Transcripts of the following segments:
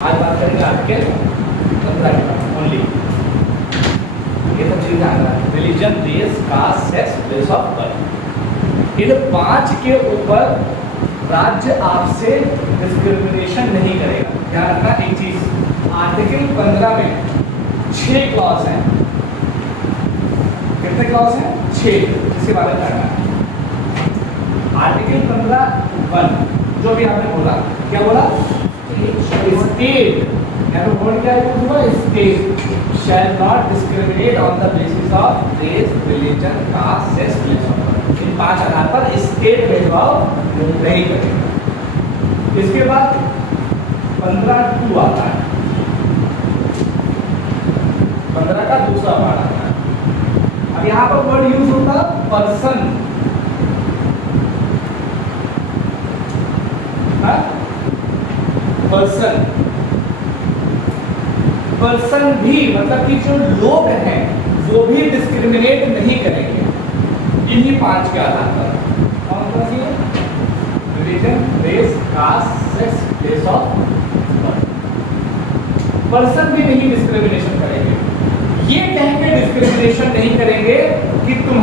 आज बात करेंगे आर्टिकल 15 ओनली। ये सब चीज़ जानना है। Religion, race, caste, sex, place of birth, इन 5 के ऊपर राज्य आपसे डिस्क्रिमिनेशन नहीं करेगा। ध्यान रखना एक चीज, आर्टिकल 15 में 6 क्लॉज हैं। कितने क्लॉज हैं? 6, जिसके बारे में करना है। आर्टिकल 15(1) जो भी आपने बोला, क्या बोला? स्टेट, क्या हुआ? State shall not discriminate on the basis of race, religion, caste, sex, place of birth. इन 5 आधार पर स्टेट भेदभाव नहीं करेगा। इसके बाद 15(2) आता है। 15 का दूसरा पार्ट आता है। अब यहाँ पर वर्ड यूज होता पर्सन। पर्सन भी मतलब कि जो लोग हैं वो भी डिस्क्रिमिनेट नहीं करेंगे इन्हीं 5 के आधार पर। कौन कौन सी? Religion, race, caste, sex, place of birth. Person भी नहीं डिस्क्रिमिनेशन करेंगे। ये कह के डिस्क्रिमिनेशन नहीं करेंगे कि तुम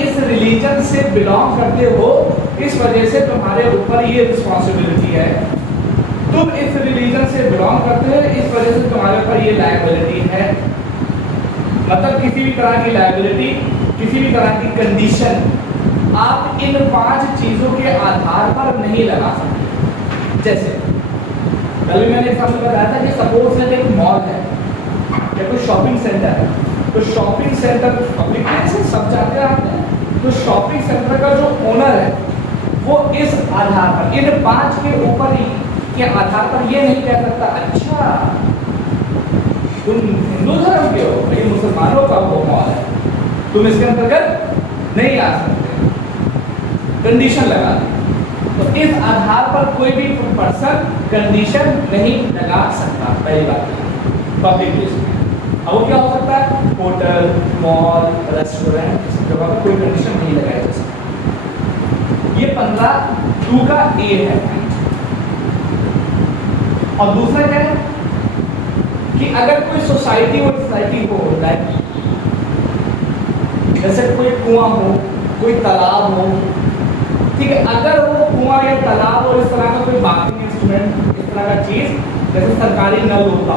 इस रिलीजन से बिलोंग करते हो, इस वजह से तुम्हारे ऊपर ये रिस्पॉन्सिबिलिटी है। तुम इस रिलीजन से बिलोंग करते हो, इस वजह से तुम्हारे ऊपर ये लायबिलिटी है। मतलब किसी भी तरह की लायबिलिटी, किसी भी तरह की कंडीशन आप इन 5 चीजों के आधार पर नहीं लगा सकते। जैसे कल भी मैंने एग्जाम्पल बताया था कि सपोज एक मॉल है या कोई शॉपिंग सेंटर है, तो शॉपिंग सेंटर पब्लिक प्लेस है, सब जाते हैं आपने, तो शॉपिंग सेंटर का जो ओनर है वो इस आधार पर, इन 5 के ऊपर के आधार पर ये नहीं कह सकता अच्छा तुम हिंदू धर्म के हो, भाई मुसलमानों का वो मॉल है, तुम इसके अंतर्गत नहीं आ सकते, कंडीशन लगा दी। तो इस आधार पर कोई भी पर्सन कंडीशन नहीं लगा सकता। पहली बात पब्लिक प्लेस में। अब वो क्या हो सकता है? होटल, मॉल, रेस्टोरेंट, इस जगह पर कोई कंडीशन नहीं लगाई जा सकती। ये 15(2) का ए है। और दूसरा क्या है कि अगर कोई सोसाइटी को होता है, जैसे कोई कुआं हो, कोई तालाब हो, ठीक है, अगर वो कुआं या तालाब और इस तरह का कोई बाकी इंस्ट्रूमेंट, इस तरह का चीज, जैसे सरकारी नल होता,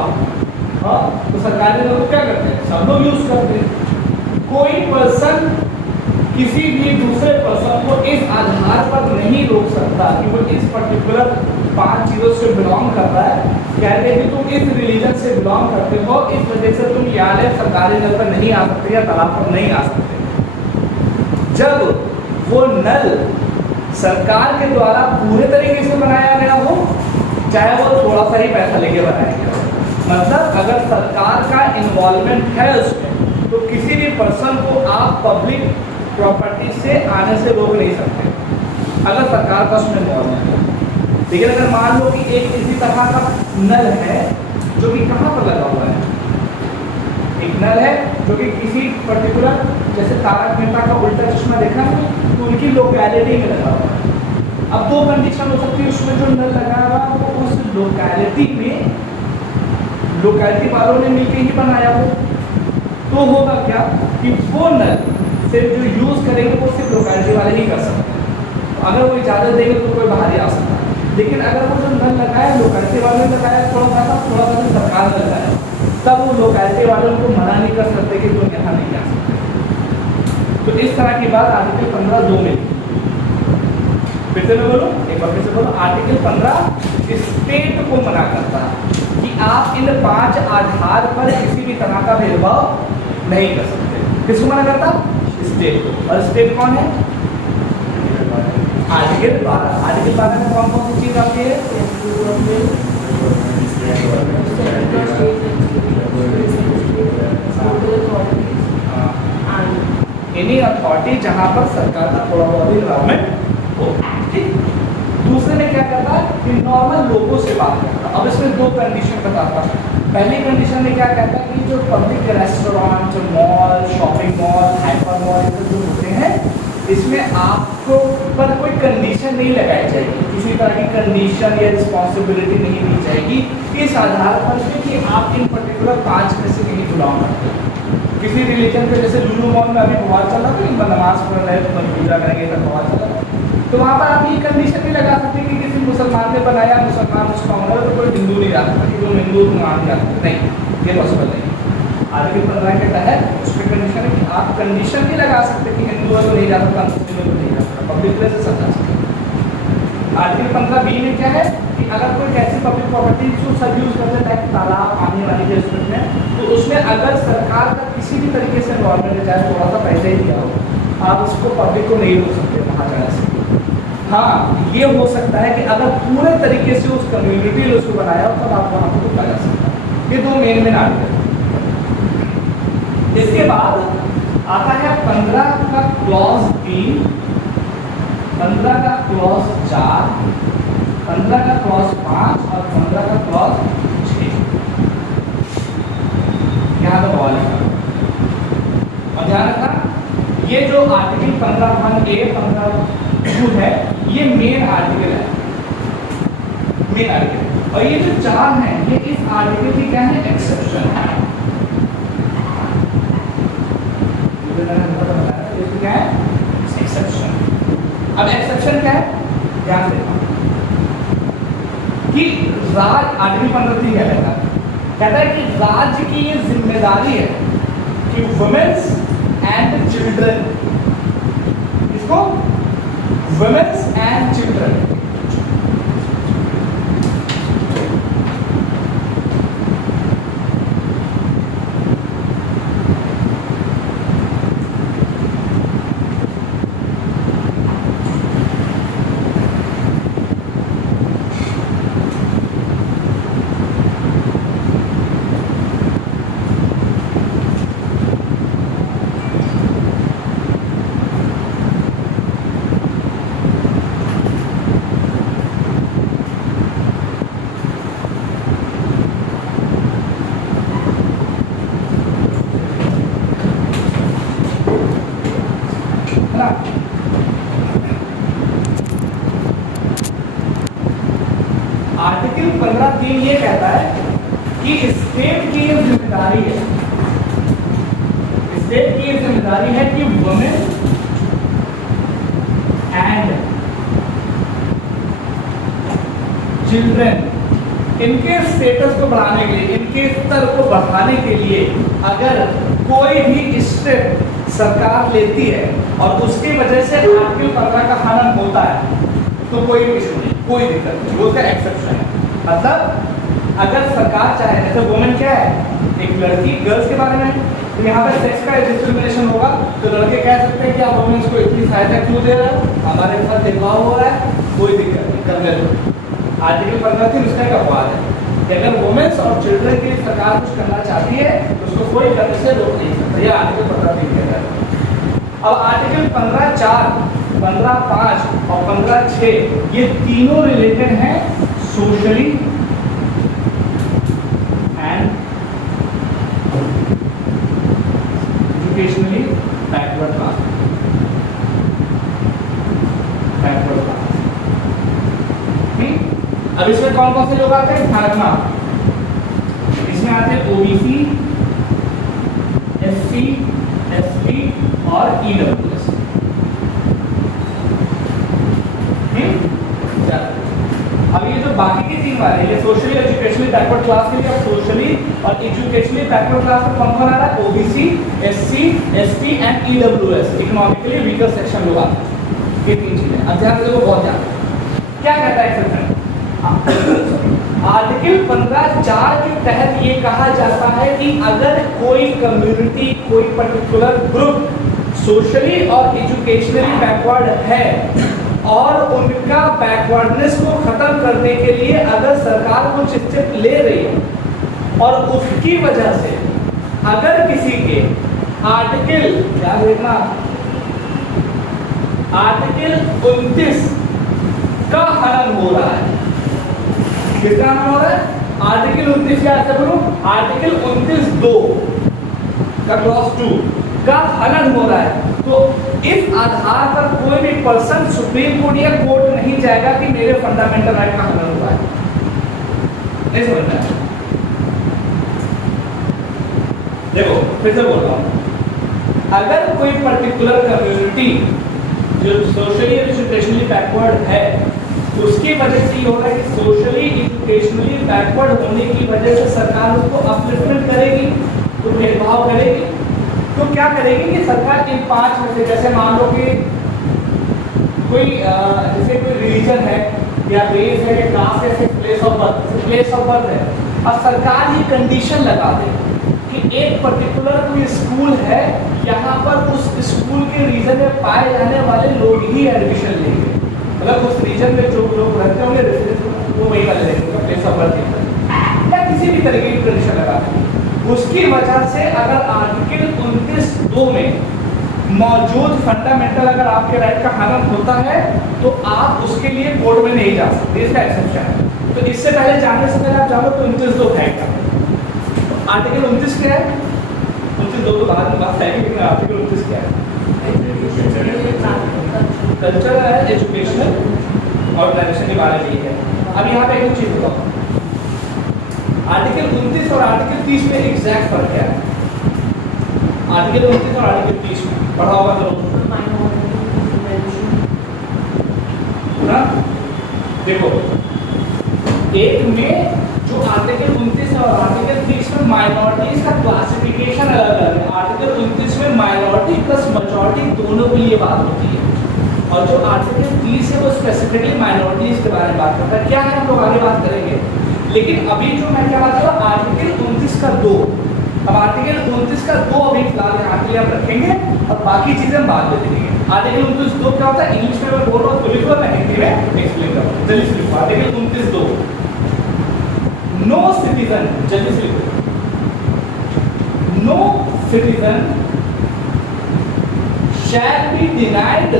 हाँ, तो सरकारी नल को क्या करते हैं? सब लोग यूज करते हैं। कोई पर्सन किसी भी दूसरे पर्सन को इस आधार पर नहीं रोक सकता कि वो इस पर्टिकुलर 5 चीजों से बिलोंग कर रहा है। कहते हैं कि तुम इस रिलीजन से बिलोंग करते हो, इस वजह से तुम यहाँ सरकारी नल पर नहीं आ सकते या तालाब पर नहीं आ सकते। जब वो नल सरकार के द्वारा पूरे तरीके से बनाया गया हो, चाहे वो थोड़ा सा ही पैसा लेके बनाया गया हो, मतलब अगर सरकार का इन्वॉल्वमेंट है उसमें, तो किसी भी पर्सन को आप पब्लिक प्रॉपर्टी से आने से रोक नहीं सकते अगर सरकार का उसमें इन्वॉल्वमेंट है। लेकिन अगर मान लो कि एक इसी तरह का नल है जो कि कहाँ पर लगा हुआ है, एक नल है जो कि किसी पर्टिकुलर, जैसे तारक मेहता का उल्टा चश्मा देखा है, तो उनकी लोकेलिटी में लगा हुआ है। अब 2 कंडीशन हो सकती है, उसमें जो नल लगा हुआ वो उस लोकेलिटी में लोकेलिटी वालों ने मिलकर ही बनाया हो, तो होगा क्या कि वो नल सिर्फ जो यूज करेंगे वो सिर्फ लोकेलिटी वाले ही कर सकते हैं। अगर वो इजाजत देंगे तो कोई बाहर ही आ सकता है। लेकिन अगर वो जो नल लगाया लोकेलिटी वाले ने लगाया, थोड़ा सा सरकार ने लगाया, तब वो लोकेलिटी वालों को मना नहीं कर सकते कि तुम यहाँ नहीं आ सकते। तो इस तरह की बात आर्टिकल 15(2) में। फिर से मैं बोलूँ, एक बार फिर से बोलो, आर्टिकल 15 स्टेट को मना करता है कि आप इन 5 आधार पर किसी भी तरह का भेदभाव नहीं कर सकते। किसको मना करता? स्टेट को। और स्टेट कौन है? आर्टिकल 12। आर्टिकल 12 में कौन कौन सी चीज आती है? एनी अथॉरिटी जहां पर सरकार का थोड़ा बहुत भी इन्वॉल्वमेंट हो। ठीक। दूसरे में क्या करता है कि नॉर्मल लोगों से बात करता है। अब इसमें 2 कंडीशन बताता है। पहली कंडीशन में क्या कहता है कि जो public restaurant, mall, shopping mall, hyper mall जो होते हैं, इसमें आप तो पर कोई कंडीशन नहीं लगाई जाएगी, किसी तरह की कंडीशन या रिस्पॉन्सिबिलिटी नहीं दी जाएगी इस आधार पर कि आप इन पर्टिकुलर 5 में से कहीं बिलोंग करते हैं। किसी रिलीजन पे जैसे लुलु मॉल में अभी बहुत चल रहा था कि नमाज पढ़ रहे हैं, पूजा करेंगे, तो बहुत चल रहा था, तो वहाँ पर आप ये कंडीशन नहीं लगा सकते कि किसी मुसलमान ने बनाया, मुसलमान उसका ऑनर, तो कोई हिंदू नहीं जा सकता कि तुम हिंदू तुम वहाँ जा सकते, नहीं, ये पॉसिबल नहीं। आर्टिकल 15 के तहत उसमें कंडीशन है कि आप कंडीशन नहीं लगा सकते कि हिंदू है तो नहीं जा सकता, मुस्लिम है तो नहीं जा सकता, पब्लिक प्लेस से सब जा सकते। आर्टिकल 15 बी में क्या है कि अगर कोई ऐसी पब्लिक प्रॉपर्टी जो सब यूज करते हैं लाइक तालाब, पानी वाली के उसमें में, तो उसमें अगर सरकार का किसी भी तरीके से इन्वॉल्वमेंट है, चाहे थोड़ा सा पैसा ही दिया हो, आप उसको पब्लिक को नहीं रोक सकते वहाँ जाने से। हाँ, ये हो सकता है कि अगर पूरे तरीके से उस कम्युनिटी ने उसको बनाया हो तब आप वहाँ पर रोका जा सकता है। ये दो मेन आर्टिकल। इसके बाद आता है 15 का क्लॉज 3, 15 का क्लॉज 4, 15 का क्लॉज 5 और 15 का क्लॉज 6। यहाँ पर बवाल है और ध्यान रखना, ये जो आर्टिकल 15(1)(a), 15(2) है, ये मेन आर्टिकल है, मेन आर्टिकल। और ये जो 4 हैं, ये इस आर्टिकल की क्या है, एक्सेप्शन है। क्या है, एक्सेप्शन। अब एक्सेप्शन क्या है, ध्यान देना कि आर्टिकल 15 क्या कहता है कि राज्य की ये जिम्मेदारी है कि वुमेन्स एंड चिल्ड्रन, इसको वुमेन्स एंड चिल्ड्रन, आर्टिकल 15(3) ये कहता है कि स्टेट की ये जिम्मेदारी है, स्टेट की ये जिम्मेदारी है कि वुमेन एंड चिल्ड्रन, इनके स्टेटस को बढ़ाने के लिए, इनके स्तर को बढ़ाने के लिए अगर कोई भी स्टेप सरकार लेती है और उसकी वजह से आर्टिकल 15 का हनन होता है तो कोई इशू नहीं, कोई दिक्कत नहीं, वो उसका एक्सेप्शन है। मतलब अगर सरकार चाहे, जैसे वुमेन क्या है, एक लड़की, गर्ल्स के बारे में, तो यहाँ पे सेक्स का डिस्क्रिमिनेशन होगा तो लड़के कह सकते हैं कि आप वुमेन्स को इतनी सहायता क्यों दे रहे हो, हमारे साथ भेदभाव हो रहा है, कोई दिक्कत नहीं, करने दो। आर्टिकल 15 उसका एक अपवाद है कि अगर वुमेन्स और चिल्ड्रन के लिए सरकार कुछ करना चाहती है तो उसको कोई करने से रोक नहीं सकता, यह आर्टिकल 15 कहता है। अब आर्टिकल 15(4), 15(5) और 15(6) ये तीनों रिलेटेड हैं socially and educationally backward class, backward class. अब इसमें कौन कौन से लोग आते हैं, ध्यान रखना, इसमें आते हैं ओबीसी, एससी, एसटी और ईडब्ल्यूएस। अब ये जो बाकी के 3 वाले, ये सोशली एजुकेशनली बैकवर्ड क्लास के लिए, अब सोशली और एजुकेशनली बैकवर्ड क्लास में कौन कौन आ रहा है, OBC, SC, ST and EWS, economically weaker section लोग आते हैं। ये 3 चीजें अब ध्यान देखो, बहुत ध्यान। क्या कहता है एक्सेप्शन, आर्टिकल 15(4) के तहत ये कहा जाता है कि अगर कोई कम्युनिटी, कोई पर्टिकुलर ग्रुप सोशली और एजुकेशनली बैकवर्ड है और उनका बैकवर्डनेस को खत्म करने के लिए अगर सरकार कुछ स्टेप ले रही है और उसकी वजह से अगर किसी के आर्टिकल, क्या देखना, आर्टिकल 29 का हनन हो रहा है, किसका हनन हो रहा है, आर्टिकल 29 क्या ऐसा बोलो, आर्टिकल 29(2) का क्लॉज 2 का हनन हो रहा है, तो इस आधार पर कोई भी पर्सन सुप्रीम कोर्ट या कोर्ट नहीं जाएगा कि मेरे फंडामेंटल राइट का हनन हुआ है। नहीं समझना है? देखो फिर से बोल रहा हूं, अगर कोई पर्टिकुलर कम्युनिटी जो सोशली एजुकेशनली बैकवर्ड है, उसकी वजह से ये हो रहा है कि सोशली एजुकेशनली बैकवर्ड होने की वजह से सरकार उसको अपलिफ्टमेंट करेगी, तो भेदभाव करेगी। तो क्या करेगी कि सरकार इन 5 में से, जैसे मान लो कि कोई जैसे कोई रिलीजन है या रेस है या कास्ट है, प्लेस ऑफ बर्थ है, अब सरकार ये कंडीशन लगा दे कि एक पर्टिकुलर कोई स्कूल है, यहाँ पर उस स्कूल के रीजन में पाए जाने वाले लोग ही एडमिशन लेंगे, मतलब उस रीजन में जो लोग रहते होंगे रेसिडेंस वो वही वाले लेंगे, प्लेस ऑफ बर्थ या किसी भी तरीके की कंडीशन लगा दें। उसकी वजह से अगर आर्टिकल 29(2) में मौजूद फंडामेंटल अगर आपके राइट का हनन होता है तो आप उसके लिए कोर्ट में नहीं जा सकते, इसका एक्सेप्शन है। तो इससे पहले जानने से पहले आप जानो तो 29(2) है क्या। तो आर्टिकल 29 क्या है? 29(2) तो बाद में बात है, लेकिन आर्टिकल 29 क्या है? कल्चर है, एजुकेशनल ऑर्गेनाइजेशन के बारे में है। अब यहाँ पे एक चीज बताओ, आर्टिकल 29 और आर्टिकल 30 में एग्जैक्ट फर्क क्या है? आर्टिकल 29 और आर्टिकल 30 में पढ़ा होगा तो पूरा देखो, एक में जो आर्टिकल 29 और आर्टिकल 30 में माइनॉरिटीज का क्लासिफिकेशन अलग अलग है। आर्टिकल 29 में माइनॉरिटी प्लस मेजॉरिटी दोनों के लिए बात होती है, और जो आर्टिकल 30 है वो स्पेसिफिकली माइनॉरिटीज के बारे में बात करता है। क्या है हम लोग आगे बात करेंगे, लेकिन अभी जो मैं क्या बात कर रहा हूँ आर्टिकल 29 का 2। अब आर्टिकल 29 का 2 अभी फिलहाल यहाँ के लिए आप रखेंगे और बाकी चीजें हम बाद में देखेंगे। आर्टिकल 29(2) क्या होता है? इंग्लिश में मैं बोल रहा हूँ तो लिखो, मैं हिंदी में एक्सप्लेन कर रहा हूँ। जल्दी से लिखो आर्टिकल 29(2)। नो सिटीजन, जल्दी से लिखो, no citizen shall be denied,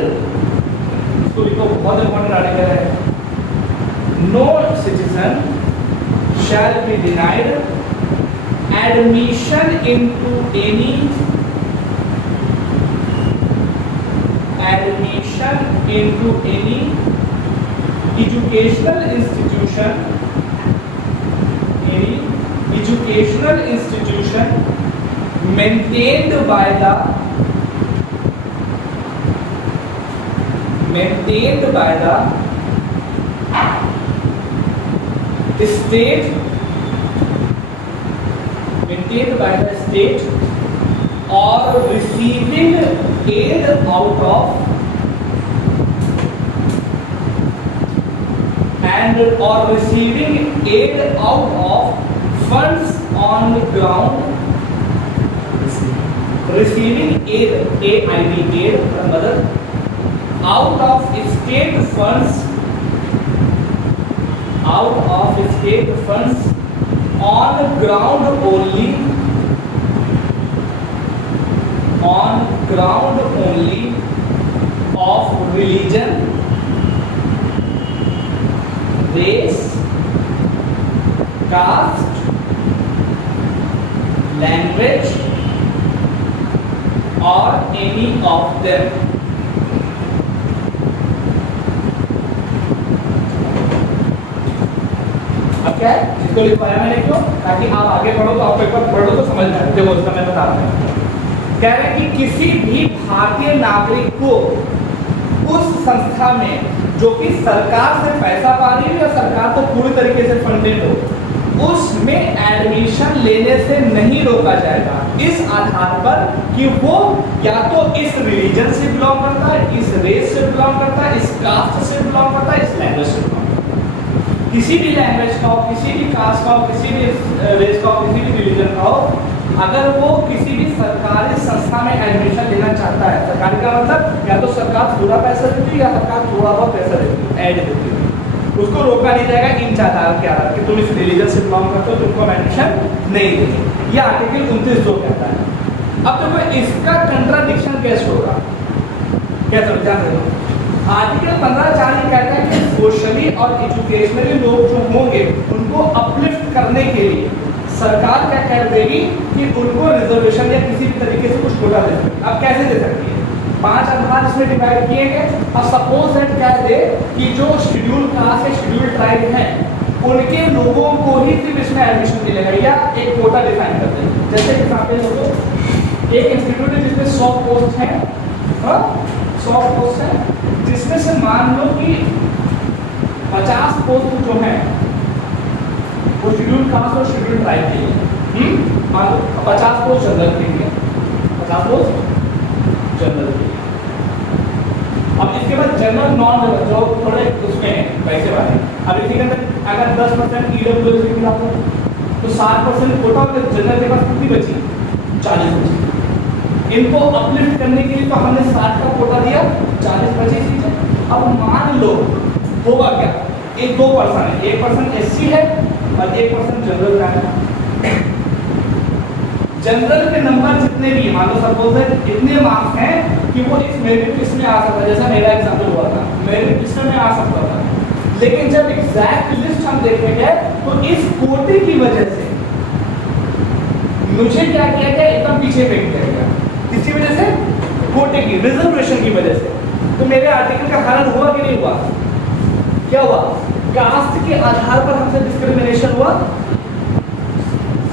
इसको लिखो, बहुत इंपॉर्टेंट आर्टिकल है। No citizen shall be denied admission into any educational institution maintained by the state or receiving aid out of funds on the ground, receiving aid out of state funds on ground only of religion, race, caste, language or any of them. अब क्या है, इसको लिखवाया मैंने क्यों? ताकि आप आगे पढ़ो तो आप पेपर पढ़ो तो समझ में आए। देखो उसका मैं बता रहा हूँ, कह रहे हैं कि किसी भी भारतीय नागरिक को उस संस्था में जो कि सरकार से पैसा पा रही है या सरकार को पूरी तरीके से फंडेड हो, उसमें एडमिशन लेने से नहीं रोका जाएगा, इस आधार पर कि वो या तो इस रिलीजन से बिलोंग करता है, इस रेस से बिलोंग करता है, इस कास्ट से बिलोंग करता है, इस लैंग्वेज से बिलोंग करता है। किसी भी लैंग्वेज का हो, किसी भी कास्ट का हो, किसी भी रेस का हो, किसी भी रिलीजन का हो, अगर वो किसी भी सरकारी संस्था में एडमिशन लेना चाहता है, सरकारी का मतलब या तो सरकार पूरा पैसा देती है या सरकार थोड़ा बहुत पैसा देती है, ऐड देती है, उसको रोका नहीं जाएगा इन आधार के आधार कि तुम इस रिलीजन से बिलोंग करते हो, तुमको एडमिशन नहीं देंगे। ये आर्टिकल 29(2) कहता है। अब देखो इसका कंट्राडिक्शन कैसे होगा, क्या समझा? आर्टिकल 15(4) ये कहता है कि सोशली और एजुकेशनली लोग जो होंगे उनको अपलिफ्ट करने के लिए सरकार क्या कर देगी कि उनको रिजर्वेशन या किसी भी तरीके से कुछ कोटा दे सकती है। अब कैसे दे सकती है? 5 आधार इसमें डिवाइड किए गए। अब सपोज दैट कह दे कि जो शेड्यूल कास्ट या शेड्यूल ट्राइब है उनके लोगों को ही सिर्फ इसमें एडमिशन मिलेगा, या एक कोटा डिफाइन कर दें। जैसे एग्जाम्पल हो तो एक इंस्टीट्यूट है जिसमें 100 पोस्ट हैं, 100 पोस्ट है, जिसमें से मान लो कि 50 पोस्ट जो है वो शेड्यूल कास्ट और शेड्यूल ट्राइब के लिए, मान लो 50 पोस्ट जनरल के लिए, 50 पोस्ट जनरल के लिए। अब इसके बाद जनरल नॉन जनरल जो थोड़े उसमें पैसे वाले, अब इसी के अंदर अगर 10% ईडब्ल्यूएस की बात हो तो 60% कोटा और जनरल के पास कितनी बची, 40 बची। इनको अपलिफ्ट करने के लिए तो हमने 60 का कोटा दिया, 40 बची चीजें। अब मान लो होगा क्या, एक 2% है, 1% एससी है और 1% जनरल का है। जनरल के नंबर जितने भी, मान लो सपोज है इतने मार्क्स हैं कि वो इस मेरिट लिस्ट में आ सकता है, जैसा मेरा एग्जांपल हुआ था, मेरिट लिस्ट में आ सकता था। लेकिन जब एग्जैक्ट लिस्ट हम देखेंगे तो इस कोटे की वजह से मुझे क्या किया गया, एकदम पीछे फेंक दिया गया, किसी वजह से, कोटे की रिजर्वेशन की वजह से। तो मेरे आर्टिकल का हनन हुआ कि नहीं हुआ, क्या हुआ, कास्ट के आधार पर हमसे डिस्क्रिमिनेशन हुआ।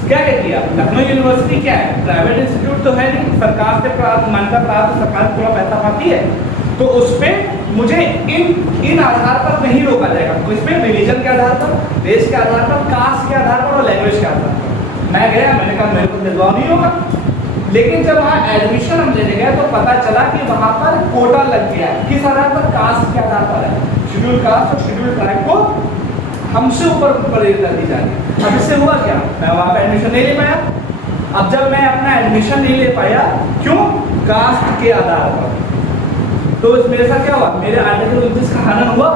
क्या किया, लखनऊ यूनिवर्सिटी क्या है, प्राइवेट इंस्टीट्यूट तो है नहीं, सरकार से मान्यता प्राप्त, सरकार थोड़ा पैसा पाती है, तो उस पर मुझे इन आधार पर नहीं रोका जाएगा। तो इस पर रिलीजन के आधार पर, देश के आधार पर, कास्ट के आधार पर और लैंग्वेज के आधार पर मैं गया, मैंने कहा मेरे को भेदभाव नहीं होगा। लेकिन जब वहाँ एडमिशन हम लेने गए तो पता चला कि वहाँ पर कोटा लग गया है, किस आधार पर, कास्ट के आधार पर है, शेड्यूल कास्ट और शेड्यूल ट्राइब को हमसे ऊपर प्रेरित कर दी जाएगी। अब इससे हुआ क्या, मैं वहाँ पे एडमिशन नहीं ले पाया। अब जब मैं अपना एडमिशन नहीं ले पाया, क्यों, कास्ट के आधार पर, तो मेरे साथ क्या हुआ, मेरे आर्टिकल 29 का हनन हुआ।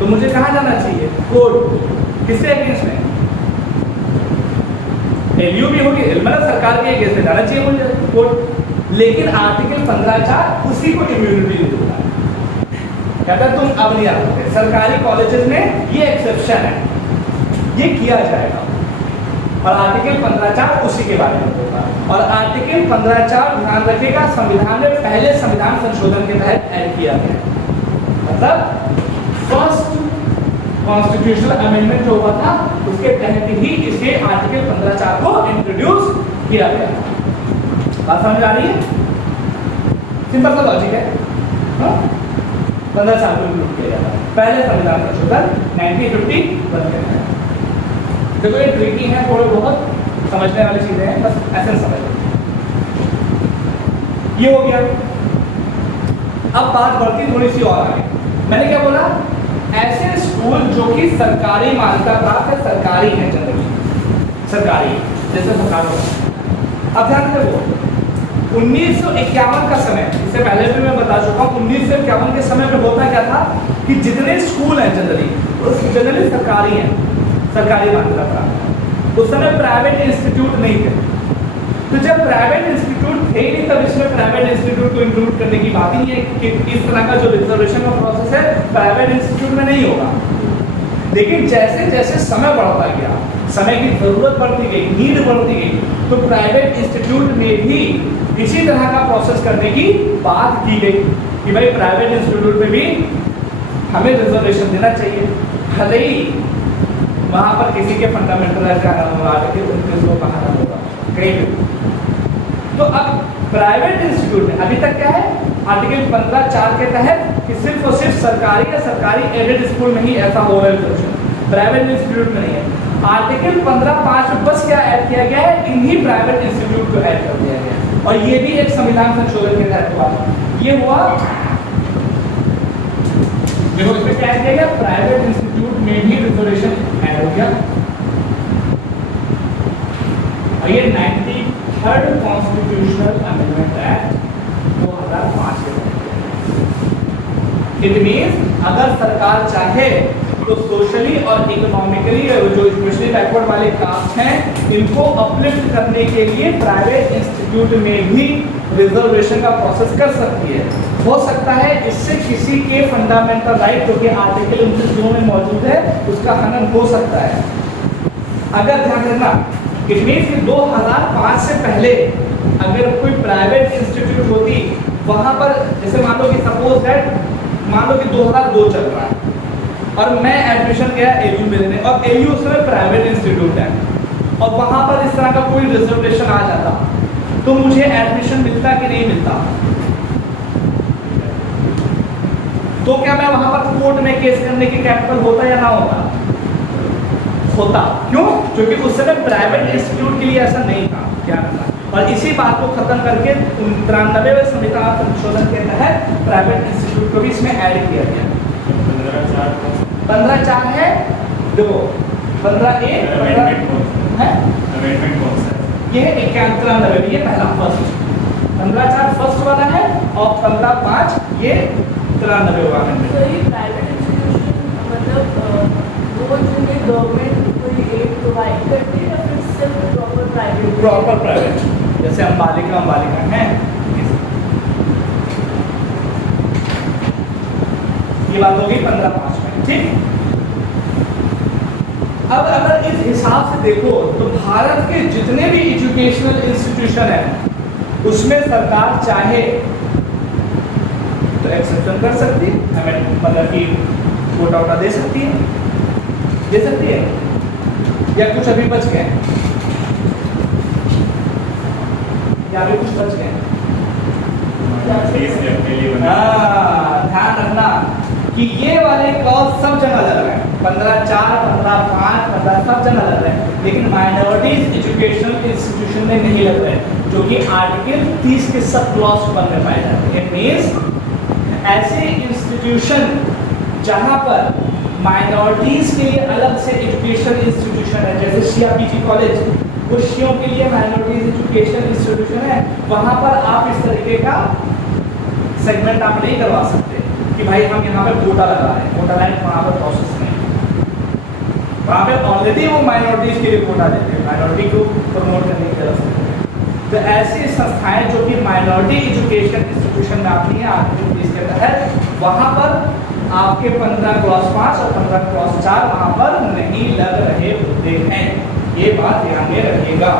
तो मुझे कहाँ जाना चाहिए, कोर्ट, किससे अगेंस्ट में, एलयू भी होगी, मतलब सरकार के अगेंस्ट में जाना चाहिए मुझे कोर्ट। लेकिन आर्टिकल 15(4) उसी को इम्यूनिटी दे देता है, कहता है तुम अब नहीं आ सकते। सरकारी कॉलेजेस में ये एक्सेप्शन है, ये किया जाएगा। और आर्टिकल 15(4) उसी के बारे में होगा। और आर्टिकल 15(4) ध्यान रखिएगा, संविधान में पहले संविधान संशोधन के तहत ऐड किया गया, मतलब फर्स्ट कॉन्स्टिट्यूशनल अमेंडमेंट जो हुआ था उसके तहत ही इसे आर्टिकल 15(4) को इंट्रोड्यूस किया गया। बात समझ आ रही है, सिंपल सा लॉजिक है। 15(4) को इंक्लूड किया जाता है, पहले संविधान संशोधन 1951 के तहत। देखो ये ट्रिकी है, थोड़े बहुत समझने वाली चीजें हैं, बस ऐसे समझ लो। ये हो गया। अब बात बढ़ती थोड़ी सी और आगे। मैंने क्या बोला, ऐसे स्कूल जो कि सरकारी मान्यता प्राप्त है, सरकारी है, जनरली सरकारी, जैसे सरकार होगा। अब ध्यान देखो, 1951 का समय, इससे पहले भी मैं बता चुका हूँ, 1951 के समय में होता क्या था कि जितने स्कूल हैं जनरली सरकारी हैं, सरकारी मान्यता प्राप्त, उस समय प्राइवेट इंस्टीट्यूट नहीं थे। तो जब प्राइवेट इंस्टीट्यूट थे नहीं, तब इसमें प्राइवेट इंस्टीट्यूट को इंक्लूड करने की बात ही नहीं है कि इस तरह का जो रिजर्वेशन का प्रोसेस है प्राइवेट इंस्टीट्यूट में नहीं होगा। लेकिन जैसे जैसे समय बढ़ता गया, समय की जरूरत बढ़ती गई, नीड बढ़ती गई, तो प्राइवेट इंस्टीट्यूट में भी इसी तरह का प्रोसेस करने की बात की गई कि भाई प्राइवेट इंस्टीट्यूट में भी हमें रिजर्वेशन देना चाहिए, भले ही वहाँ पर किसी के फंडामेंटल राइट का नाम होगा, आगे 29 को कहा नाम होगा कहीं भी। तो अब प्राइवेट इंस्टीट्यूट में अभी तक क्या है, आर्टिकल 15(4) के तहत कि सिर्फ और सिर्फ सरकारी या सरकारी एडेड स्कूल में ही ऐसा हो रहा है रिजर्वेशन, प्राइवेट इंस्टीट्यूट में नहीं है। आर्टिकल 15(5) में बस क्या ऐड किया गया है, इन्हीं प्राइवेट इंस्टीट्यूट को ऐड कर दिया गया, और ये भी एक संविधान संशोधन के तहत हुआ। ये हुआ, देखो इसमें क्या किया गया, प्राइवेट इंस्टीट्यूट में भी रिजर्वेशन ऐड हो गया। और ये 93rd कॉन्स्टिट्यूशनल अमेंडमेंट एक्ट 2005 के तहत। इट मींस अगर सरकार चाहे तो सोशली और इकोनॉमिकली जो स्पेशली बैकवर्ड वाले कास्ट हैं, इनको अपलिफ्ट करने के लिए प्राइवेट इंस्टीट्यूट में भी रिजर्वेशन का प्रोसेस कर सकती है। हो सकता है इससे किसी के फंडामेंटल राइट जो कि आर्टिकल 29 में मौजूद है उसका हनन हो सकता है। अगर ध्यान रखना, इट मींस कि 2005 से पहले अगर कोई प्राइवेट इंस्टीट्यूट होती वहां पर जैसे मान लो कि सपोज दैट मान लो कि 2002 चल रहा है और मैं एडमिशन गया एयू में लेने, और एयू उसमें प्राइवेट इंस्टीट्यूट है और वहां पर इस तरह का कोई रिजर्वेशन आ जाता तो मुझे एडमिशन मिलता कि नहीं मिलता? तो क्या मैं वहां पर कोर्ट में केस करने के कैपेबल होता या ना होता? होता। क्यों? क्योंकि उस समय प्राइवेट इंस्टीट्यूट के लिए ऐसा नहीं था। क्या था? और इसी बात को खत्म करके 93वें संविधान संशोधन के तहत प्राइवेट इंस्टीट्यूट को भी इसमें ऐड किया गया। 15(4) है, देखो 15(a) है, ये 93, ये पहला फर्स्ट, 15(4) फर्स्ट वाला है और 15(5) ये 93 वाला है। तो ये प्राइवेट इंस्टीट्यूशन मतलब वो जिनमें गवर्नमेंट कोई एड प्रोवाइड करती है या फिर सिर्फ प्रॉपर प्राइवेट? प्रॉपर प्राइवेट, जैसे अंबालिका है, ये बात होगी 15(5) में, ठीक। अब अगर इस हिसाब से देखो तो भारत के जितने भी एजुकेशनल इंस्टीट्यूशन है उसमें सरकार चाहे तो एक्सेप्शन कर सकती है, हमें मतलब कि कोटा वोटा दे सकती है या कुछ अभी बच गए, या अभी कुछ बच गए। ध्यान रखना कि ये वाले क्लॉज सब जगह लग रहे हैं, 15(4), 15(5), 15 सब जगह लग रहे हैं, लेकिन माइनॉरिटीज एजुकेशनल इंस्टीट्यूशन में नहीं लग रहे हैं, जो कि आर्टिकल 30 के सब क्लॉज 1 में पाए जाते हैं। इट मींस ऐसे इंस्टीट्यूशन जहां पर माइनॉरिटीज के लिए अलग से एजुकेशन इंस्टीट्यूशन है, जैसे CRPG कॉलेज, वो शियों के लिए माइनॉरिटीज एजुकेशन इंस्टीट्यूशन है, वहां पर आप इस तरीके का सेगमेंट आप नहीं करवा सकते कि भाई हम यहाँ पे कोटा लगा रहे हैं, कोटा लाइन वहाँ पर प्रोसेस नहीं, वहाँ पे ऑलरेडी वो माइनॉरिटीज के लिए कोटा देते हैं, माइनॉरिटी को प्रमोट करने की तरफ से। तो ऐसी संस्थाएं जो कि माइनॉरिटी एजुकेशन इंस्टीट्यूशन में आती हैं आर्टिकल 30 के तहत, वहाँ पर आपके 15(5) और 15(4) वहाँ पर नहीं लग रहे होते हैं, ये बात ध्यान में रखिएगा।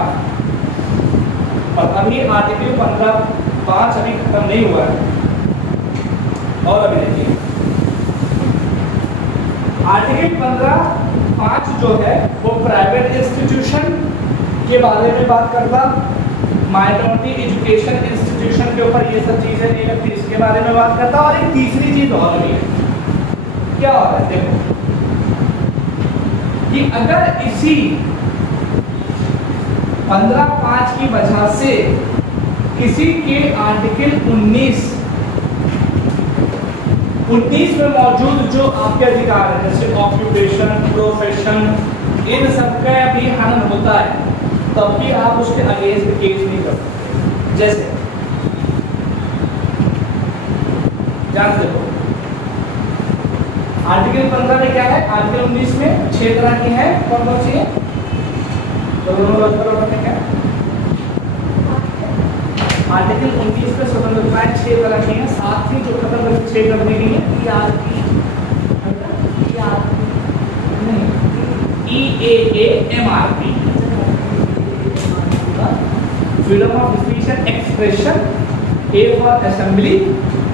और अभी आर्टिकल 15(5) अभी खत्म नहीं हुआ है, और अभी देखिए आर्टिकल 15(5) जो है वो प्राइवेट इंस्टीट्यूशन के बारे में बात करता, माइनॉरिटी एजुकेशन इंस्टीट्यूशन के ऊपर ये सब चीजें नहीं लगती, इसके बारे में बात करता। और एक तीसरी चीज और भी है, क्या होता है देखो कि अगर इसी 15(5) की वजह से किसी के आर्टिकल 19 में मौजूद जो आपके अधिकार है, जैसे ऑक्यूपेशन, प्रोफेशन, इन सबका भी हनन होता है, तब भी आप उसके अगेंस्ट केस नहीं कर सकते। जैसे जान देखो आर्टिकल 15 में क्या है, आर्टिकल 19 में 6 तरह की है, कौन कौन सी है? तो में क्या आर्टिकल 19 में स्वतंत्रताएं 6 तरह की हैं, साथ ही जो खत्म करके 6 कर दी गई है EAA-MRP, freedom of speech and expression, A for assembly,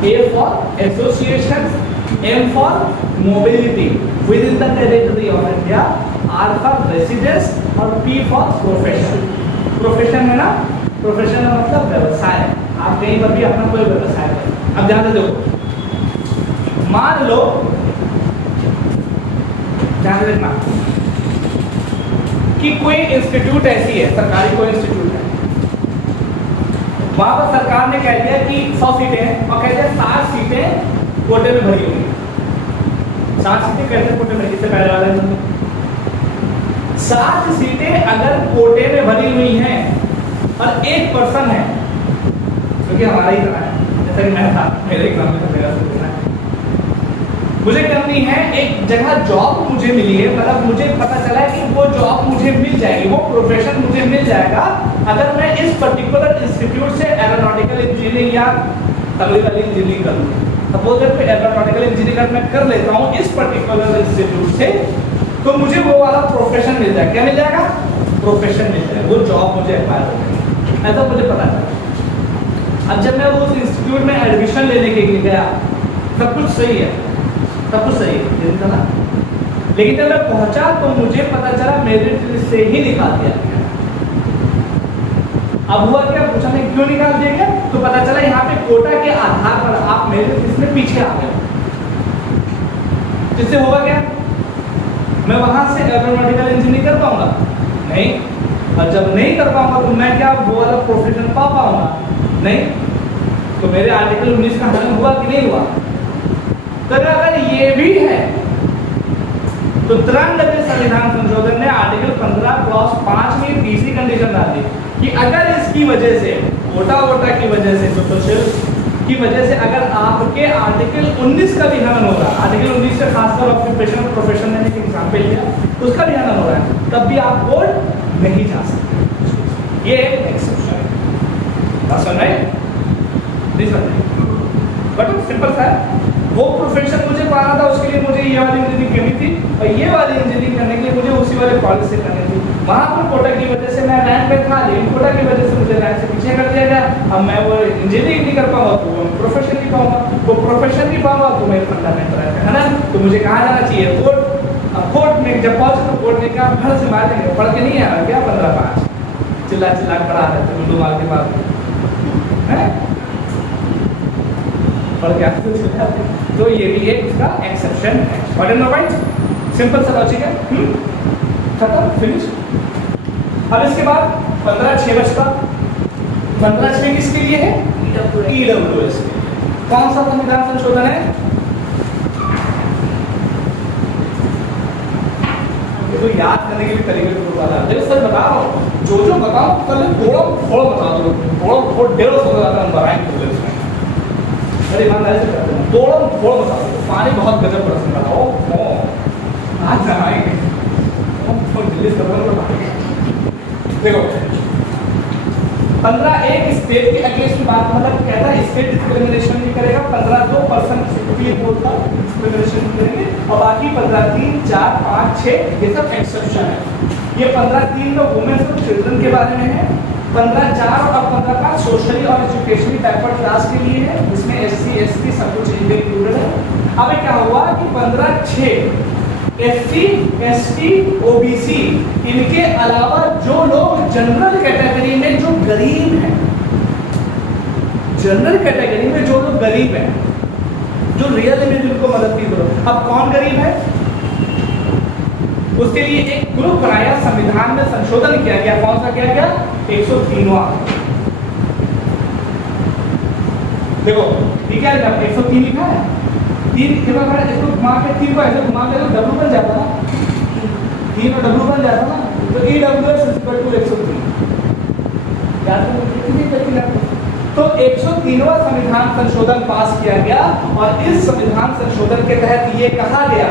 A for association, M for mobility within the territory of India, R for residence और P for profession। प्रोफेशन है ना, प्रोफेशन का मतलब व्यवसाय, आप कहीं पर भी अपना कोई व्यवसाय करें। अब ध्यान से देखो, मान लो ध्यान से देखना कि कोई इंस्टीट्यूट ऐसी है, सरकारी कोई इंस्टीट्यूट है, वहां पर सरकार ने कह दिया कि 100 सीटें हैं और कह दिया 60 सीटें कोटे में भरी हुई हैं। 60 सीटें कैसे कोटे में, इससे पहले वाले 60 सीटें अगर कोटे में भरी हुई हैं और एक पर्सन है, क्योंकि हमारा ही तरह है, जैसे कि मैं था, मेरे एग्जाम में मेरा है, मुझे करनी है एक जगह जॉब मुझे मिली है, मतलब मुझे पता चला कि वो जॉब मुझे मिल जाएगी, वो प्रोफेशन मुझे मिल जाएगा अगर मैं इस पर्टिकुलर इंस्टीट्यूट से एरोनॉटिकल इंजीनियरिंग या तगड़ी वाली इंजीनियरिंग कर लूँ। सपोज एरोनॉटिकल इंजीनियरिंग मैं कर लेता हूँ इस पर्टिकुलर इंस्टीट्यूट से, तो मुझे वो वाला प्रोफेशन मिल जाएगा। क्या मिल जाएगा? प्रोफेशन मिल जाएगा, वो जॉब मुझे एक्वायर हो जाएगी, ऐसा मुझे पता चला। अब जब मैं उस इंस्टीट्यूट में एडमिशन लेने के लिए गया, सब कुछ सही है, सब कुछ सही है, लेकिन जब मैं पहुंचा तो मुझे पता चला मेरिट लिस्ट से ही निकाल दिया गया। अब हुआ क्या, पूछा मैं क्यों निकाल दिया गया, तो पता चला यहाँ पे कोटा के आधार पर आप मेरिट लिस्ट में पीछे आ गए। जिससे होगा क्या, मैं वहां से एरोनॉटिकल इंजीनियरिंग कर पाऊंगा नहीं, और जब नहीं कर पाऊंगा तो मैं क्या वो वाला प्रोफेशन पा पाऊंगा नहीं। तो मेरे आर्टिकल 19 का हनन हुआ कि नहीं हुआ। तो अगर ये भी है तो 93वें संविधान संशोधन ने आर्टिकल 15 क्लॉज 5 में तीसरी कंडीशन डाली कि अगर इसकी वजह से वोटा की वजह से, सोशल की वजह से अगर आपके आर्टिकल 19 का भी हनन हो रहा है, आर्टिकल 19 से खासकर ऑक्यूपेशन और प्रोफेशन मैंने एक एग्जाम्पल लिया, उसका भी हनन हो रहा है, तब भी आप कोर्ट नहीं जा सकते। ये एक एक्सेप्शन है, बस सुन रहे बट सिंपल सा है। वो प्रोफेशन मुझे पाना था, उसके लिए मुझे ये वाली इंजीनियरिंग करनी थी, और ये वाली इंजीनियरिंग करने के लिए मुझे उसी वाले कॉलेज से करनी थी। वहाँ पर कोटा की वजह से मैं रैंक पे था, लेकिन कोटा की वजह से मुझे रैंक से पीछे कर दिया गया। अब मैं वो इंजीनियरिंग नहीं कर पाऊंगा तो वो प्रोफेशन नहीं पाऊंगा, तो प्रोफेशन नहीं पाऊंगा तो मेरे फंडामेंटल है ना। तो मुझे कहाँ जाना चाहिए, कोर्ट। कोर्ट में जब पहुंचे तो कोर्ट ने कहा घर से मार देंगे, पढ़ के नहीं आया क्या 15-5 चिल्ला चिल्ला पढ़ा रहे थे लूडो मार के बाद है पढ़ के आते थे। तो ये भी एक उसका एक्सेप्शन है। What is the point, simple सा लॉजिक है, खत्म, फिनिश। अब इसके बाद 15(6) बचता। 15(6) किसके लिए है, ईडब्ल्यूएस के लिए। कौन सा संविधान संशोधन है, तो याद करने के लिए तरीके तो बता रहा है, सर बता रहा हूँ, जो बताओ कल थोड़ा बता दो, थोड़ा 150 नंबर आएंगे इसमें, अरे ईमानदारी से करते हैं, थोड़ा बता दो। पानी बहुत गजब पसंद बताओ, आज आएंगे देखो 15(1) स्टेट के अगेंस्ट की बात, मतलब कहता है स्टेट डिस्क्रिमिनेशन नहीं करेगा, 15% बोलता डिस्क्रिमिनेशन नहीं करेंगे, और बाकी 15(3), 4, 5, 6 ये सब एक्सेप्शन है। ये 15(3) में वुमेन्स और चिल्ड्रन के बारे में है, 15(4) और 15(5) सोशली और एजुकेशनली बैकवर्ड क्लास के लिए है, जिसमें SC ST सब कुछ इंक्लूडेड है। अब क्या हुआ कि 15(6) SC ST OBC इनके अलावा जो लोग जनरल कैटेगरी में जो गरीब हैं, जनरल कैटेगरी में जो लोग गरीब हैं, जो रियल में जिनको मदद की जरूरत। अब कौन गरीब है, उसके लिए एक ग्रुप बनाया, संविधान में संशोधन किया गया। कौन सा किया गया, 103वां। देखो ठीक है, 103 लिखा है, 3 के बाद इसको घुमा के 3 को ऐसे घुमा के तो W बन जाता ना, 3 और W बन जाता ना, तो EWS = 103। याद तो 103वां संविधान संशोधन पास किया गया, और इस संविधान संशोधन के तहत ये कहा गया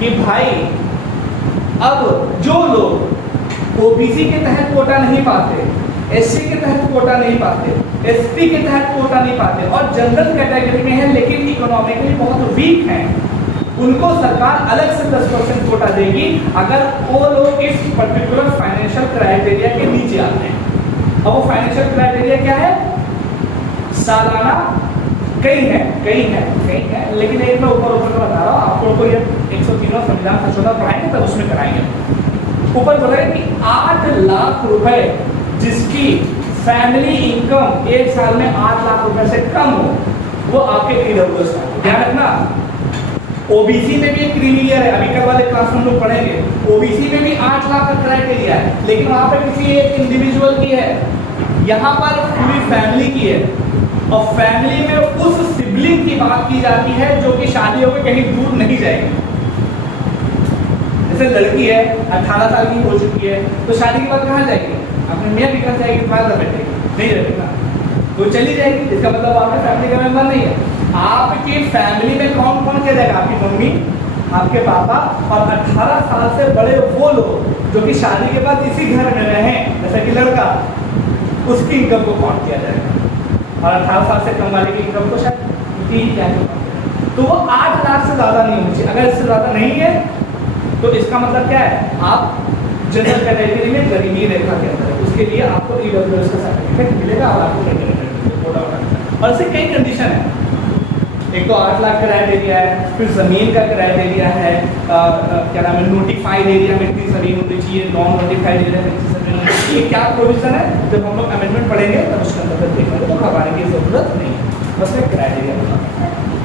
कि भाई अब जो लोग OBC के तहत कोटा नहीं पाते, SC के तहत कोटा नहीं पाते, ST के तहत कोटा नहीं पाते, और जनरल कैटेगरी में है लेकिन इकोनॉमिकली बहुत वीक हैं, उनको सरकार अलग से 10% कोटा देगी अगर वो लोग इस पर्टिकुलर फाइनेंशियल क्राइटेरिया के नीचे आते हैं। अब वो फाइनेंशियल क्राइटेरिया क्या है, सालाना कई है, लेकिन एक मैं ऊपर बता रहा हूँ आपको, तो ये 103वां संविधान संशोधन पढ़ाएंगे तब उसमें कराएंगे। ऊपर बोला है कि 8 लाख रुपए जिसकी फैमिली इनकम एक साल में 8 लाख रुपए से कम हो, वो आपके EWS का। ध्यान रखना, OBC में भी एक क्रीमिलियर है, अभी कल वाले क्लास में लोग पढ़ेंगे, OBC में भी 8 लाख का क्राइटेरिया है, लेकिन वहां पे किसी एक इंडिविजुअल की है, यहाँ पर पूरी फैमिली की है, और फैमिली में उस सिबलिंग की बात की जाती है जो कि शादी होकर कहीं दूर नहीं जाएगी। जैसे लड़की है 18 साल की हो चुकी है, तो शादी के बाद कहाँ जाएगी, अपने मियाँ के घर जाएगी, तुम्हारे घर बैठेगी नहीं रहेगा, तो चली जाएगी। इसका मतलब आपके फैमिली का मेंबर नहीं है। आपकी फैमिली में कौन कौन क्या जाएगा, आपकी मम्मी, आपके पापा, और 18 साल से बड़े वो लोग जो कि शादी के बाद इसी घर में रहें, जैसा कि लड़का, उसकी इनकम को काउंट किया जाएगा, और 18 साल से कम वाले की इनकम को शायद तो वो 8 लाख से ज़्यादा नहीं होनी चाहिए। अगर इससे ज़्यादा नहीं है तो इसका मतलब क्या है, आप जनरल कैटेगरी में गरीबी रेखा के अंदर है, उसके लिए आपको EWS का सर्टिफिकेट मिलेगा और आपको कोटा बनाना है। और ऐसे कई कंडीशन है, एक तो 8 लाख क्राइटेरिया है, फिर ज़मीन का क्राइटेरिया है, क्या नाम है, नोटिफाइड एरिया में इतनी ज़मीन होनी चाहिए, नॉन नोटिफाइड एरिया में इतनी ज़मीन होनी चाहिए। ये क्या प्रोविजन है, जब हम लोग अमेंडमेंट पढ़ेंगे तब उसके अंदर देखेंगे, तो घबराने की ज़रूरत नहीं है, बस में क्राइटेरिया होगा।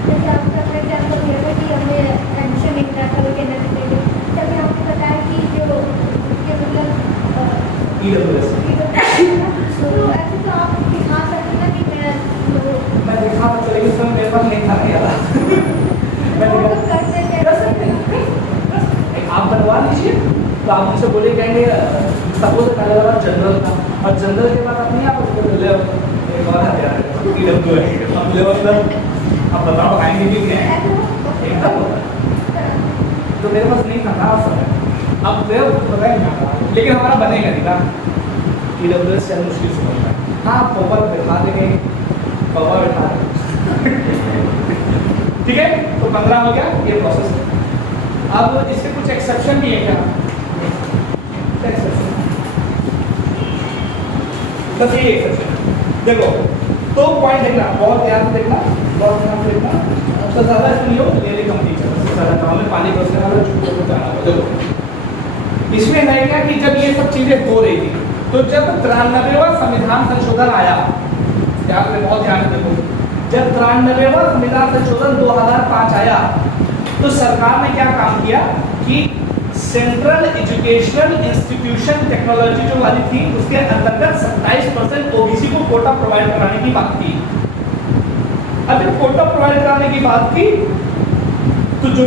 जैसे आपका एग्जाम्पल दिया था कि हमें एडमिशन नहीं मिला था वो कहना चाहिए, तभी आपने बताया कि जो ये मतलब EWS तो ऐसे तो आप दिखा सकते ना कि मैं दिखा तो चलेगी, सर मेरे पास नहीं था यार मैं वो दिखा तो कर सकते कर सकते हैं, आप बनवा लीजिए। तो आप मुझसे बोले कहेंगे सपोज पहले वाला जनरल था, और जनरल के बाद अपनी आप एक और हथियार EWS अब लेवल आप बताओ आएंगे कि क्या है, एकदम होता है। तो मेरे पास नहीं था ना उस समय, अब ले बताएंगे, लेकिन हमारा बनेगा नहीं ना EWS चल मुश्किल से बनता है। हाँ पॉपर बिठा देंगे, पॉपर बिठा देंगे ठीक है। तो 15 हो गया ये प्रोसेस है। अब इसके कुछ एक्सेप्शन भी है क्या, एक्सेप्शन बस ये एक्सेप्शन देखो, तो पॉइंट देखना, बहुत ध्यान से देखना, बहुत ध्यान से देखना, तो ज़्यादा नहीं हो रियली कंप्लीट है, सबसे ज़्यादा काम में पानी बरसने वाला छुट्टी को जाना होगा। देखो इसमें है क्या कि जब ये सब चीज़ें हो रही थी, तो जब 93वां संविधान संशोधन आया, याद रहे बहुत ध्यान से देखो, जब 93वां संविधान संशोधन 2005 आया, तो सरकार ने क्या काम किया कि सेंट्रल एजुकेशनल इंस्टीट्यूशन टेक्नोलॉजी जो वाली थी, उसके अंतर्गत 27% ओबीसी को कोटा प्रोवाइड कराने की बात की। अब जब कोटा प्रोवाइड कराने की बात की, तो जो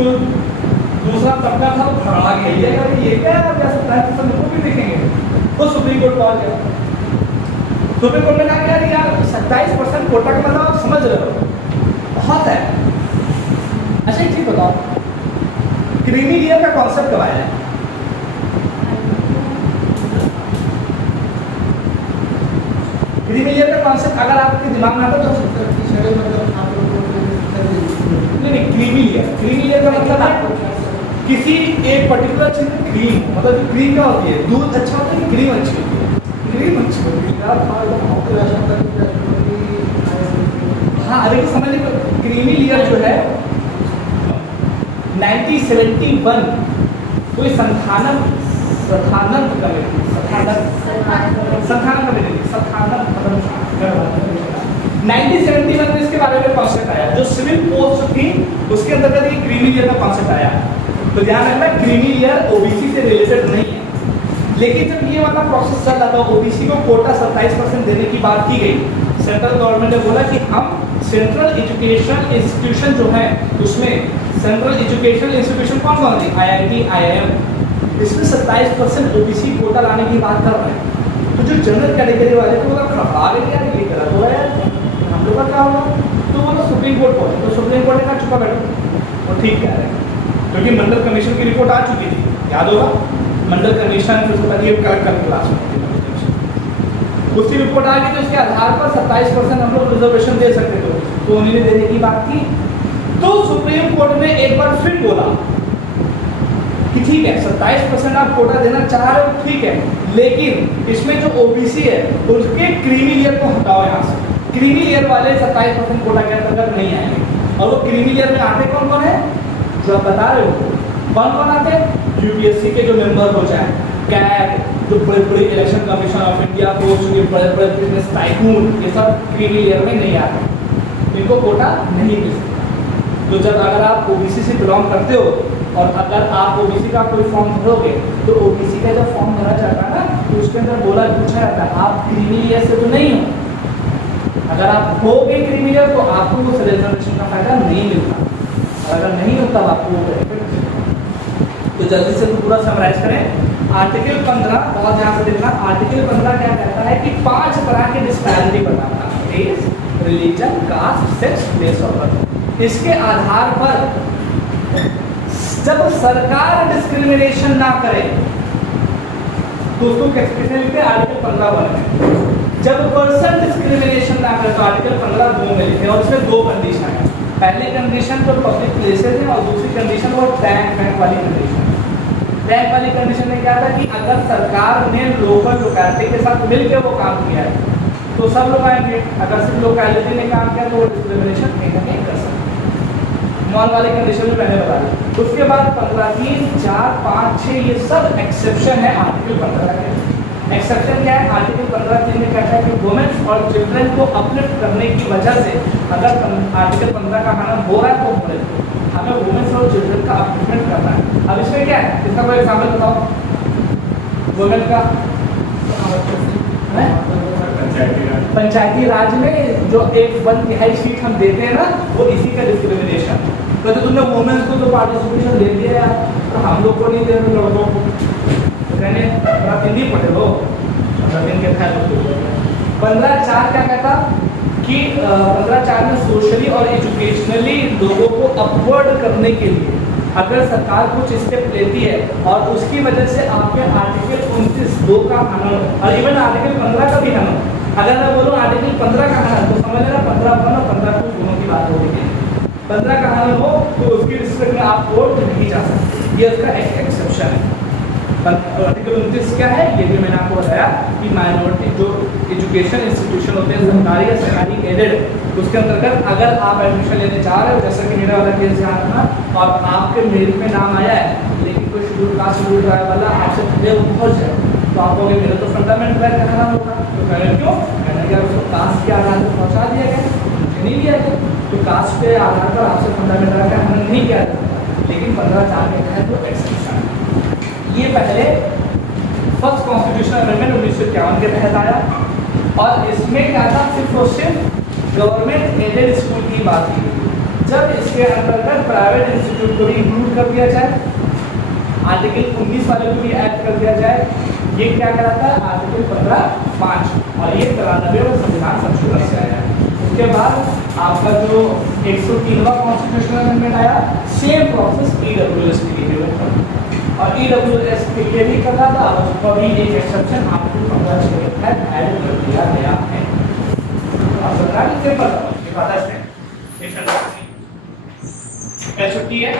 दूसरा तबका था वो खड़ा गया, ये क्या है, 27% को भी देखेंगे, वो सुप्रीम कोर्ट पहुंच गया। सुप्रीम कोर्ट ने कहा कि यार 27% कोटा का मतलब आप समझ रहे हो, बहुत है। अच्छा एक चीज बताओ, क्रीमी लेयर का कॉन्सेप्ट कब आया है? क्रीमी लेयर का कॉन्सेप्ट अगर आपके दिमाग में आता तो नहीं, क्रीमी लेयर का मतलब है किसी एक पर्टिकुलर चीज में क्रीम, मतलब क्रीम क्या होती है, दूध अच्छा होता है कि क्रीम अच्छी होती है, क्रीम अच्छी होती है। हाँ देखिए समझ लीजिए, क्रीमी लेयर जो है 1971 कोई संथानम कमेटी 1971 में इसके बारे में कॉन्सेप्ट आया, जो सिविल पोस्ट थी उसके अंतर्गत ये क्रीमी लेयर का कॉन्सेप्ट आया। तो ध्यान रखना क्रीमी लेयर ओबीसी से रिलेटेड नहीं है, लेकिन जब ये वाला प्रोसेस चल रहा था, ओबीसी को कोटा 27% देने की बात की गई, सेंट्रल गवर्नमेंट ने बोला कि हम सेंट्रल एजुकेशन इंस्टीट्यूशन जो है उसमें सेंट्रल एजुकेशन इंस्टीट्यूशन कौन कौन है, IIT IIM, इसमें 27% ओबीसी कोटा लाने की बात कर रहे हैं। तो जो जनरल कैटेगरी वाले तो मतलब खड़ा रहे यार ये गलत हो रहा है यार, हम लोग का क्या होगा, तो वो लोग सुप्रीम कोर्ट पहुंचे, तो सुप्रीम कोर्ट ने कहा चुका बैठो, और ठीक कह रहे हैं, क्योंकि मंडल कमीशन की रिपोर्ट आ चुकी थी, याद होगा मंडल कमीशन, फिर उसके बाद ये कल क्लास में उसकी रिपोर्ट आ गई, तो उसके आधार पर 27% हम लोग रिजर्वेशन दे सकते थे, तो उन्होंने देने की बात की। तो सुप्रीम कोर्ट ने एक बार फिर बोला कि ठीक है 27% आप कोटा देना चाह रहे हो, ठीक है, लेकिन इसमें जो ओबीसी है उसके क्रीमी लेयर को हटाओ यहाँ से, क्रीमी लेयर वाले 27% कोटा के अंतर्गत नहीं आएंगे। और वो क्रीमी लेयर में आते कौन कौन है जो आप बता रहे हो, कौन कौन आते हैं, यूपीएससी के जो मेंबर हो जाए, कैट, जो बड़े बड़े election commission of India post के बड़े बड़े बिजनेस टाइकून, ये सब क्रीमी लेयर में नहीं आते, इनको कोटा नहीं मिल सकता। तो जब अगर आप ओबीसी से बिलोंग करते हो और अगर आप ओबीसी का कोई फॉर्म भरोगे, तो ओबीसी का जब फॉर्म भरा जाता है ना, तो उसके अंदर पूछा जाता है आप क्रीमी लेयर से तो नहीं हो, अगर आप हो गए क्रीमी लेयर तो आपको उस रिजर्वेशन का फायदा नहीं मिलता, और अगर नहीं होता तो आपको। तो जल्दी से पूरा समराइज करें। आर्टिकल 15 बहुत ध्यान से देखना, आर्टिकल 15 क्या कहता है कि 5 तरह की डिस्पैरिटी बताता है, race, religion, caste, sex, place of birth. इसके आधार पर जब सरकार डिस्क्रिमिनेशन ना करे, दोस्तों किसने लिखे आर्टिकल 15 में, जब पर्सन डिस्क्रिमिनेशन ना करे तो आर्टिकल 15 2 में लिखे, और इसमें 2 कंडीशन है। पहली कंडीशन तो पब्लिक प्लेसेस है, और दूसरी कंडीशन वो टैंक वाली कंडीशन। टैंक वाली कंडीशन में क्या था कि अगर सरकार ने लोकल लोकेलिटी के साथ मिलकर वो काम किया है, तो सब लोग आएंगे। अगर सिर्फ लोकेलिटी ने काम किया तो वो डिस्क्रिमिनेशन कहीं ना कहीं कर सकते। मॉल वाले कंडीशन में मैंने बता दी। उसके बाद 15(3), 4, 5, 6 ये सब एक्सेप्शन है आर्टिकल 15 के। एक्सेप्शन क्या है? आर्टिकल 15(3) में कहता है कि वुमेन्स और चिल्ड्रन को अपलिफ्ट करने की वजह से अगर आर्टिकल 15 का हनन हो रहा है तो होने दो, हमें वुमेन्स और चिल्ड्रन का अपलिफ्टमेंट करना है। अब इसमें क्या है, इसका कोई एग्जाम्पल बताओ वुमेन का। पंचायती राज में जो 1/3 सीट हम देते हैं ना, वो इसी का डिस्क्रिमिनेशन। तो तुमने वुमेन्स को तो पार्टिसिपेशन दे दिया यार, तो हम लोग को नहीं दे रहे लड़कों को, तो कहने थोड़ा हिंदी पढ़े लो। 15(4) क्या कहता कि 15(4) में सोशली और एजुकेशनली लोगों को अपवर्ड करने के लिए अगर सरकार कुछ स्टेप लेती है और उसकी वजह से आपके आर्टिकल 29(2) का हनन और इवन आर्टिकल 15 का भी हनन, अगर मैं बोलूँ आर्टिकल 15 का हनन तो समझ लेना 15(1) और 15(2) दोनों की बात हो रही है। 15 का हनन हो तो उसकी रिस्पेक्ट में आप कोर्ट नहीं जा सकते, ये उसका एक एक्सेप्शन है। आर्टिकल 29 क्या है, ये भी मैंने आपको बताया कि माइनॉरिटी जो एजुकेशन इंस्टीट्यूशन होते हैं सरकारी या सरकारी एडेड, उसके अंतर्गत अगर आप एडमिशन लेने जा रहे हो, जैसा कि मेरा वाला केस यहाँ था, और आपके मेरिट में नाम आया है लेकिन कोई शेड्यूल कास्ट शेड्यूल ट्राइब वाला आपसे पहले पहुँच जाए, तो आप कहोगे मेरा तो फंडामेंटल राइट का खराब होगा। तो कहने क्यों, कहने क्या उसको कास्ट के आधार पर पहुँचा दिया गया, मुझे नहीं दिया गया, तो कास्ट के आधार पर आपसे फंडामेंटल राइट का हनन नहीं किया जाता। लेकिन 15(4) के तहत वो एक्सेप्शन है। ये पहले फर्स्ट कॉन्स्टिट्यूशनल अमेंडमेंट 1951 के तहत आया, और इसमें क्या था, सिर्फ और सिर्फ गवर्नमेंट एडेड स्कूल की बात की गई। जब इसके अंतर्गत प्राइवेट इंस्टीट्यूट को भी इंक्लूड कर दिया जाए, आर्टिकल 19 वाले को भी ऐड कर दिया जाए, ये क्या कराता है आर्टिकल 15(5), और ये 93वां संविधान संशोधन से आया है। उसके बाद आपका जो 103वां कॉन्स्टिट्यूशनल अमेंडमेंट आया, सेम प्रोसेस EWS के लिए भी, और EWS के लिए भी कर रहा था, उसको भी एक एक्सेप्शन आपको 15 के तहत ऐड कर दिया गया है। अब सरकारी से पता है छुट्टी है।